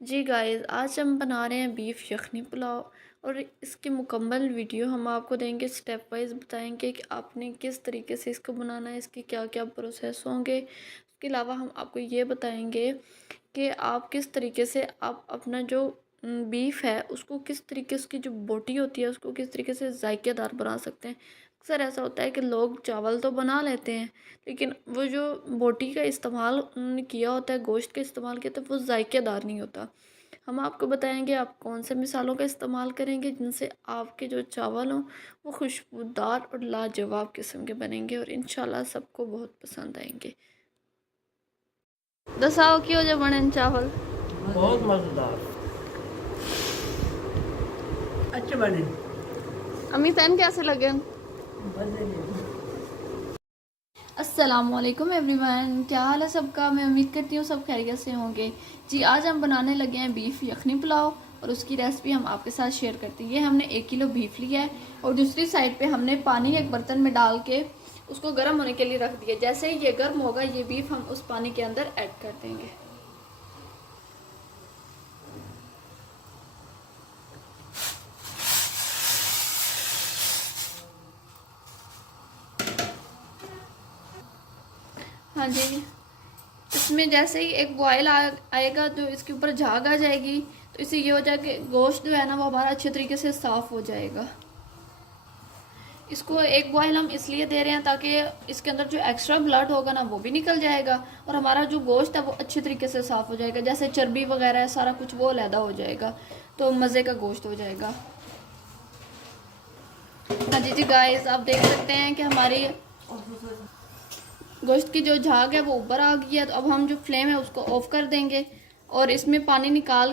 जी guys, आज हम बना रहे हैं बीफ यखनी पुलाव। और इसकी मुकम्मल वीडियो हम आपको देंगे, स्टेप वाइज बताएंगे कि आपने किस तरीके से इसको बनाना है, इसके क्या क्या प्रोसेस होंगे। उसके अलावा हम आपको ये बताएंगे कि आप किस तरीके से आप अपना जो बीफ है उसको किस तरीके से, उसकी जो बोटी होती है उसको किस तरीके से जायकेदार बना सकते हैं। अक्सर ऐसा होता है कि लोग चावल तो बना लेते हैं, लेकिन वो जो बोटी का इस्तेमाल उन्होंने किया होता है, गोश्त का इस्तेमाल किया, तो वो जायकेदार नहीं होता। हम आपको बताएंगे आप कौन से मिसालों का इस्तेमाल करेंगे जिनसे आपके जो चावल हों वो खुशबूदार और लाजवाब किस्म के बनेंगे और इंशाल्लाह सबको बहुत पसंद आएंगे। दसाओ क्यों जो बने चावल बहुत मजेदार अच्छे बने। अम्मी तैन कैसे लगे? मजे नहीं। अस्सलामुअलैकुम एवरीवन, क्या हाल है सबका। मैं उम्मीद करती हूँ सब खैरियत से होंगे। जी, आज हम बनाने लगे हैं बीफ यखनी पुलाव और उसकी रेसिपी हम आपके साथ शेयर करते हैं। ये हमने 1 किलो बीफ लिया है और दूसरी साइड पे हमने पानी एक बर्तन में डाल के उसको गर्म होने के लिए रख दिया। जैसे ही ये गर्म होगा ये बीफ हम उस पानी के अंदर ऐड कर देंगे। हाँ जी, इसमें जैसे ही एक बॉयल आएगा, जो इसके ऊपर झाग आ जाएगी, तो इससे ये हो जाएगा कि गोश्त जो है ना वो हमारा अच्छे तरीके से साफ़ हो जाएगा। इसको एक बॉयल हम इसलिए दे रहे हैं ताकि इसके अंदर जो एक्स्ट्रा ब्लड होगा ना वो भी निकल जाएगा और हमारा जो गोश्त है वो अच्छे तरीके से साफ़ हो जाएगा। जैसे चर्बी वगैरह है सारा कुछ वो अलहदा हो जाएगा, तो मज़े का गोश्त हो जाएगा। हाँ जी गाइस, आप देख सकते हैं कि हमारी गोश्त की जो झाग है वो ऊपर आ गई है। तो अब हम जो फ्लेम है उसको ऑफ कर देंगे और इसमें पानी निकाल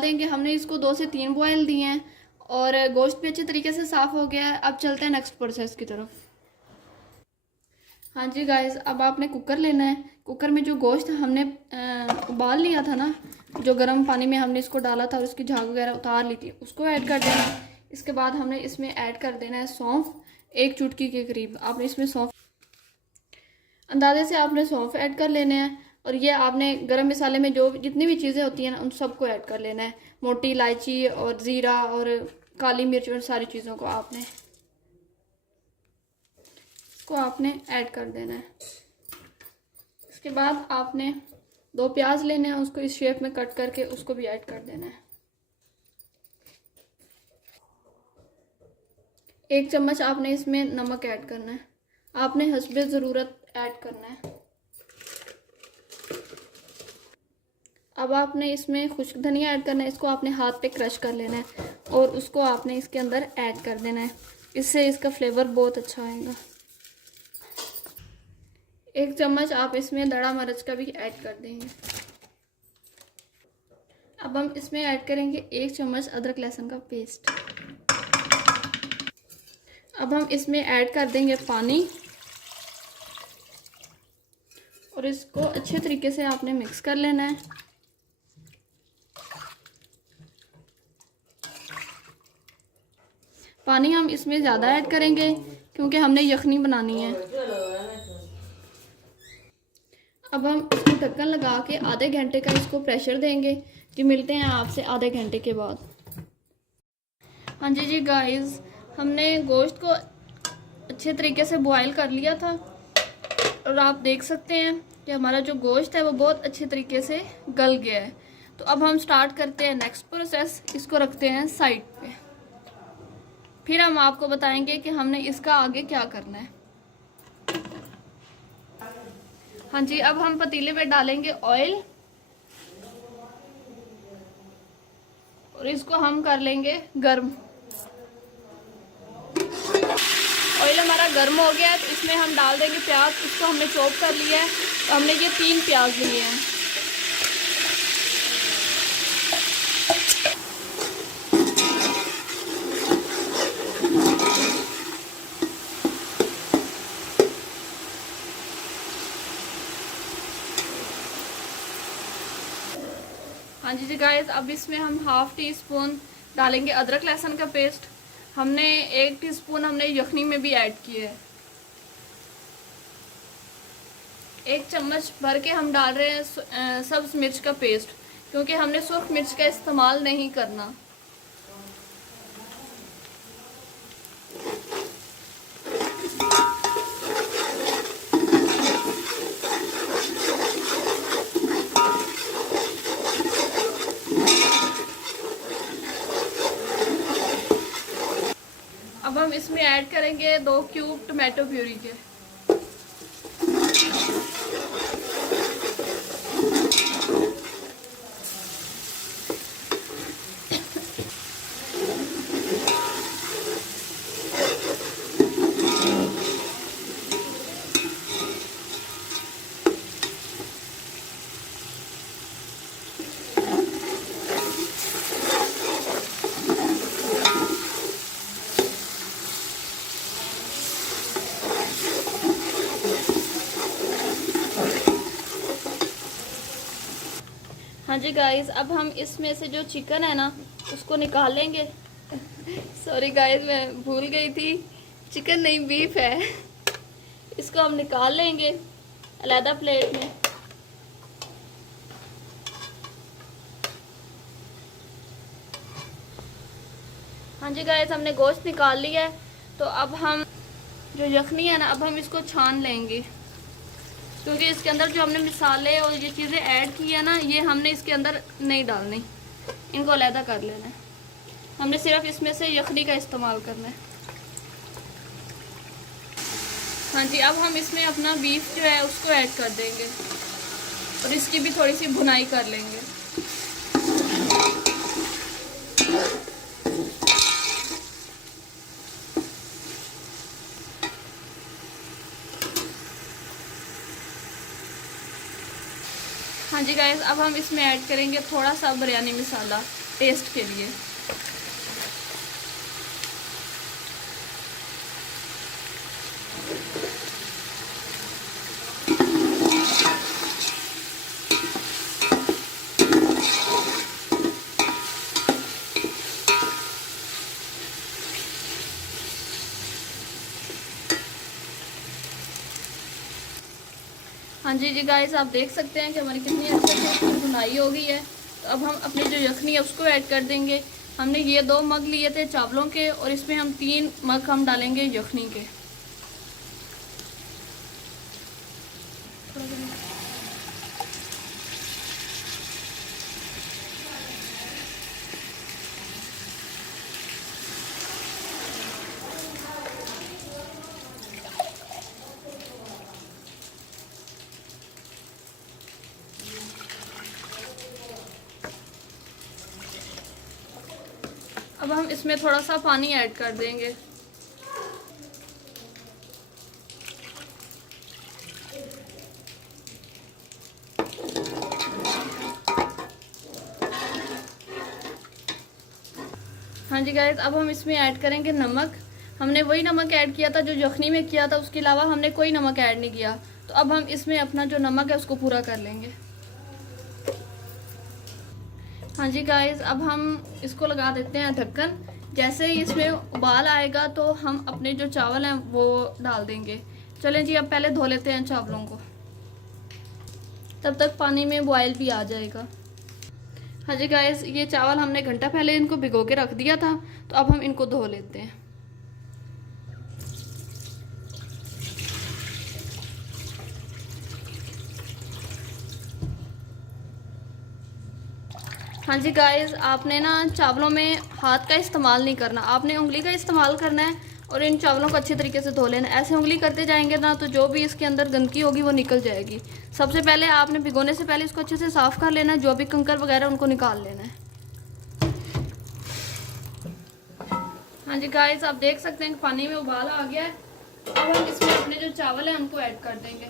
देंगे। हमने इसको 2 से 3 बॉयल दिए हैं और गोश्त भी अच्छे तरीके से साफ़ हो गया है। अब चलते हैं नेक्स्ट प्रोसेस की तरफ। हाँ जी गाइस, अब आपने कुकर लेना है। कुकर में जो गोश्त हमने उबाल लिया था ना, जो गर्म पानी में हमने इसको डाला था और उसकी झाग वगैरह उतार ली थी, उसको ऐड कर देना है। इसके बाद हमने इसमें ऐड कर देना है सौंफ। 1 चुटकी के करीब आपने इसमें सौंफ, अंदाजे से आपने सौंफ ऐड कर लेने हैं। और ये आपने गरम मसाले में जो जितनी भी चीज़ें होती हैं ना उन सबको ऐड कर लेना है। मोटी इलायची और ज़ीरा और काली मिर्च और सारी चीज़ों को आपने ऐड कर देना है। इसके बाद आपने 2 प्याज लेने हैं, उसको इस शेप में कट करके उसको भी ऐड कर देना है। 1 चम्मच आपने इसमें नमक ऐड करना है। आपने हस्बे ज़रूरत ऐड करना है। अब आपने इसमें खुश्क धनिया ऐड करना है। इसको आपने हाथ पे क्रश कर लेना है और उसको आपने इसके अंदर ऐड कर देना है। इससे इसका फ्लेवर बहुत अच्छा आएगा। 1 चम्मच आप इसमें दड़ा मिर्च का भी ऐड कर देंगे। अब हम इसमें ऐड करेंगे 1 चम्मच अदरक लहसुन का पेस्ट। अब हम इसमें ऐड कर देंगे पानी और इसको अच्छे तरीके से आपने मिक्स कर लेना है। पानी हम इसमें ज़्यादा ऐड करेंगे क्योंकि हमने यखनी बनानी है। अब हम इसको ढक्कन लगा के आधे घंटे का इसको प्रेशर देंगे। जी, मिलते हैं आपसे आधे घंटे के बाद। हाँ जी गाइस, हमने गोश्त को अच्छे तरीके से बॉयल कर लिया था और आप देख सकते हैं कि हमारा जो गोश्त है वो बहुत अच्छे तरीके से गल गया है। तो अब हम स्टार्ट करते हैं नेक्स्ट प्रोसेस। इसको रखते हैं साइड पे, फिर हम आपको बताएंगे कि हमने इसका आगे क्या करना है। हाँ जी, अब हम पतीले में डालेंगे ऑयल और इसको हम कर लेंगे गर्म। ऑयल हमारा गर्म हो गया है तो इसमें हम डाल देंगे प्याज। इसको हमने चॉप कर लिया है, तो हमने ये 3 प्याज लिए हैं। हाँ जी गाइस, अब इसमें हम 1/2 टीस्पून डालेंगे अदरक लहसुन का पेस्ट। हमने 1 टीस्पून हमने यखनी में भी ऐड किया है। 1 चम्मच भर के हम डाल रहे हैं सब्ज़ मिर्च का पेस्ट, क्योंकि हमने सुर्ख मिर्च का इस्तेमाल नहीं करना। अब हम इसमें ऐड करेंगे 2 क्यूब टमाटो प्यूरी के। हाँ जी गाइस, अब हम इसमें से जो चिकन है ना उसको निकालेंगे। सॉरी गाइस, मैं भूल गई थी, चिकन नहीं बीफ है। इसको हम निकाल लेंगे अलग प्लेट में। हाँ जी गाइस, हमने गोश्त निकाल लिया है। तो अब हम जो यखनी है ना, अब हम इसको छान लेंगे, क्योंकि इसके अंदर जो हमने मसाले और ये चीज़ें ऐड की है ना, ये हमने इसके अंदर नहीं डालनी, इनको अलहदा कर लेना है। हमने सिर्फ इसमें से यखनी का इस्तेमाल करना है। हाँ जी, अब हम इसमें अपना बीफ जो है उसको ऐड कर देंगे और इसकी भी थोड़ी सी भुनाई कर लेंगे। हाँ जी गाइस, अब हम इसमें ऐड करेंगे थोड़ा सा बिरयानी मसाला टेस्ट के लिए। हाँ जी गाइस, आप देख सकते हैं कि हमारी कितनी अच्छे से इसकी भुनाई हो गई है। तो अब हम अपनी जो यखनी है उसको ऐड कर देंगे। हमने ये 2 मग लिए थे चावलों के और इसमें हम 3 मग हम डालेंगे यखनी के। अब हम इसमें थोड़ा सा पानी ऐड कर देंगे। हाँ जी गाइस, अब हम इसमें ऐड करेंगे नमक। हमने वही नमक ऐड किया था जो यखनी में किया था, उसके अलावा हमने कोई नमक ऐड नहीं किया। तो अब हम इसमें अपना जो नमक है उसको पूरा कर लेंगे। हाँ जी गाइस, अब हम इसको लगा देते हैं ढक्कन। जैसे ही इसमें उबाल आएगा तो हम अपने जो चावल हैं वो डाल देंगे। चलें जी, अब पहले धो लेते हैं चावलों को, तब तक पानी में बॉयल भी आ जाएगा। हाँ जी गाइस, ये चावल हमने घंटा पहले इनको भिगो के रख दिया था। तो अब हम इनको धो लेते हैं। हाँ जी गाइस, आपने ना चावलों में हाथ का इस्तेमाल नहीं करना, आपने उंगली का इस्तेमाल करना है और इन चावलों को अच्छे तरीके से धो लेना। ऐसे उंगली करते जाएंगे ना तो जो भी इसके अंदर गंदगी होगी वो निकल जाएगी। सबसे पहले आपने भिगोने से पहले इसको अच्छे से साफ़ कर लेना है, जो भी कंकर वगैरह उनको निकाल लेना है। हाँ जी गाइस, आप देख सकते हैं कि पानी में उबाल आ गया है। अब हम इसमें अपने जो चावल हैं उनको ऐड कर देंगे।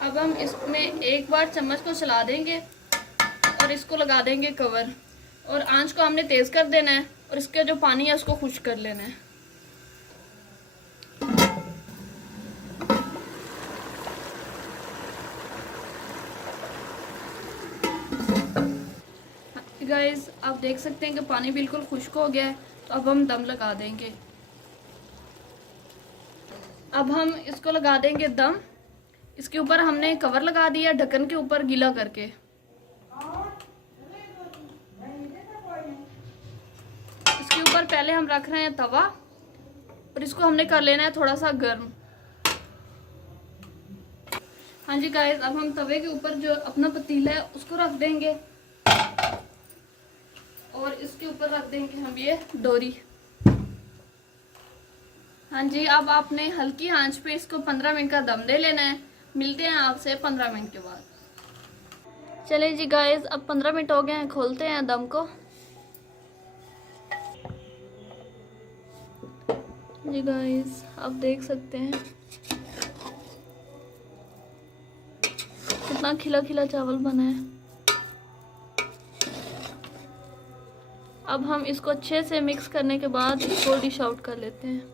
अब हम इसमें एक बार चम्मच को चला देंगे और इसको लगा देंगे कवर, और आंच को हमने तेज़ कर देना है और इसका जो पानी है उसको खुश्क कर लेना है। गाइस आप देख सकते हैं कि पानी बिल्कुल खुश्क हो गया है, तो अब हम दम लगा देंगे। अब हम इसको लगा देंगे दम। इसके ऊपर हमने कवर लगा दिया ढक्कन के ऊपर गीला करके। इसके ऊपर पहले हम रख रहे हैं तवा और इसको हमने कर लेना है थोड़ा सा गर्म। हाँ जी गाइस, अब हम तवे के ऊपर जो अपना पतीला है उसको रख देंगे और इसके ऊपर रख देंगे हम ये डोरी। हाँ जी, अब आपने हल्की आंच पे इसको 15 मिनट का दम दे लेना है। मिलते हैं आपसे 15 मिनट के बाद। चलिए जी गाइस, अब 15 मिनट हो गए हैं, खोलते हैं दम को। जी गाइस आप देख सकते हैं कितना खिला खिला चावल बना है। अब हम इसको अच्छे से मिक्स करने के बाद इसको डिश आउट कर लेते हैं।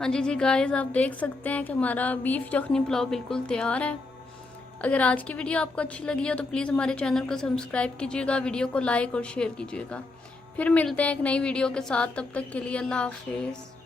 हाँ जी गाइस आप देख सकते हैं कि हमारा बीफ यखनी पुलाव बिल्कुल तैयार है। अगर आज की वीडियो आपको अच्छी लगी हो तो प्लीज़ हमारे चैनल को सब्सक्राइब कीजिएगा, वीडियो को लाइक और शेयर कीजिएगा। फिर मिलते हैं एक नई वीडियो के साथ, तब तक के लिए अल्लाह हाफिज़।